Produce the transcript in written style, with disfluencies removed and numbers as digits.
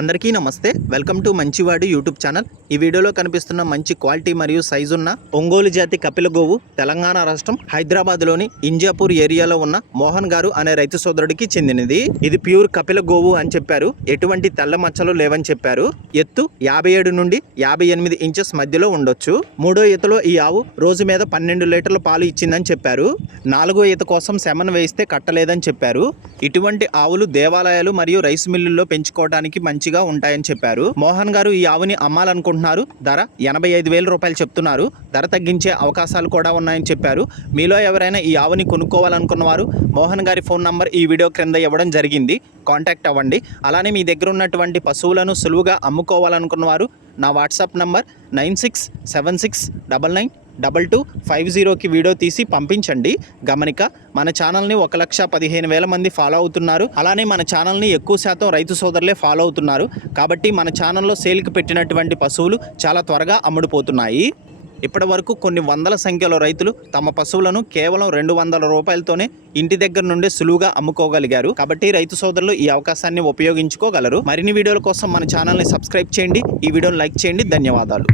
అందరికీ నమస్తే. Welcome to మంచివాడు యూట్యూబ్ ఛానల్. ఈ వీడియోలో కనిపిస్తున్న మంచి క్వాలిటీ మరియు సైజు ఉన్న ఒంగోలు జాతి కపిల గోవు తెలంగాణ రాష్ట్రం హైదరాబాద్లోని ఇంజాపూర్ ఏరియాలో ఉన్న మోహన్ గారు అనే రైతు సోదరుడికి చెందినది. ఇది ప్యూర్ కపిల గోవు అని చెప్పారు. ఎటువంటి తెల్ల మచ్చలు లేవని చెప్పారు. ఎత్తు 57 నుండి 58 ఇంచెస్ మధ్యలో ఉండొచ్చు. మూడో ఈతలో ఈ ఆవు రోజు మీద 12 లీటర్ల పాలు ఇచ్చిందని చెప్పారు. నాలుగో ఈత కోసం సెమన్ వేయిస్తే కట్టలేదని చెప్పారు. ఇటువంటి ఆవులు దేవాలయాలు మరియు రైస్ మిల్లుల్లో పెంచుకోవడానికి మంచిగా ఉంటాయని చెప్పారు. మోహన్ గారు ఈ ఆవుని అమ్మాలనుకుంటున్నారు. ధర 85,000 రూపాయలు చెప్తున్నారు. ధర తగ్గించే అవకాశాలు కూడా ఉన్నాయని చెప్పారు. మీలో ఎవరైనా ఈ ఆవుని కొనుక్కోవాలనుకున్న వారు మోహన్ గారి ఫోన్ నంబర్ ఈ వీడియో క్రింద ఇవ్వడం జరిగింది. కాంటాక్ట్ అవ్వండి. అలానే మీ దగ్గర ఉన్నటువంటి పశువులను సులువుగా అమ్ముకోవాలనుకున్న వారు నా వాట్సాప్ నంబర్ 9676992250కి వీడియో తీసి పంపించండి. గమనిక, మన ఛానల్ని 1,15,000 మంది ఫాలో అవుతున్నారు. అలానే మన ఛానల్ని ఎక్కువ శాతం రైతు సోదరులే ఫాలో అవుతున్నారు. కాబట్టి మన ఛానల్లో సేల్కి పెట్టినటువంటి పశువులు చాలా త్వరగా అమ్ముడుపోతున్నాయి. ఇప్పటి వరకు కొన్ని వందల సంఖ్యలో రైతులు తమ పశువులను కేవలం 200 రూపాయలతోనే ఇంటి దగ్గర నుండి సులువుగా అమ్ముకోగలిగారు. కాబట్టి రైతు సోదరులు ఈ అవకాశాన్ని ఉపయోగించుకోగలరు. మరిన్ని వీడియోల కోసం మన ఛానల్ని సబ్స్క్రైబ్ చేయండి. ఈ వీడియోని లైక్ చేయండి. ధన్యవాదాలు.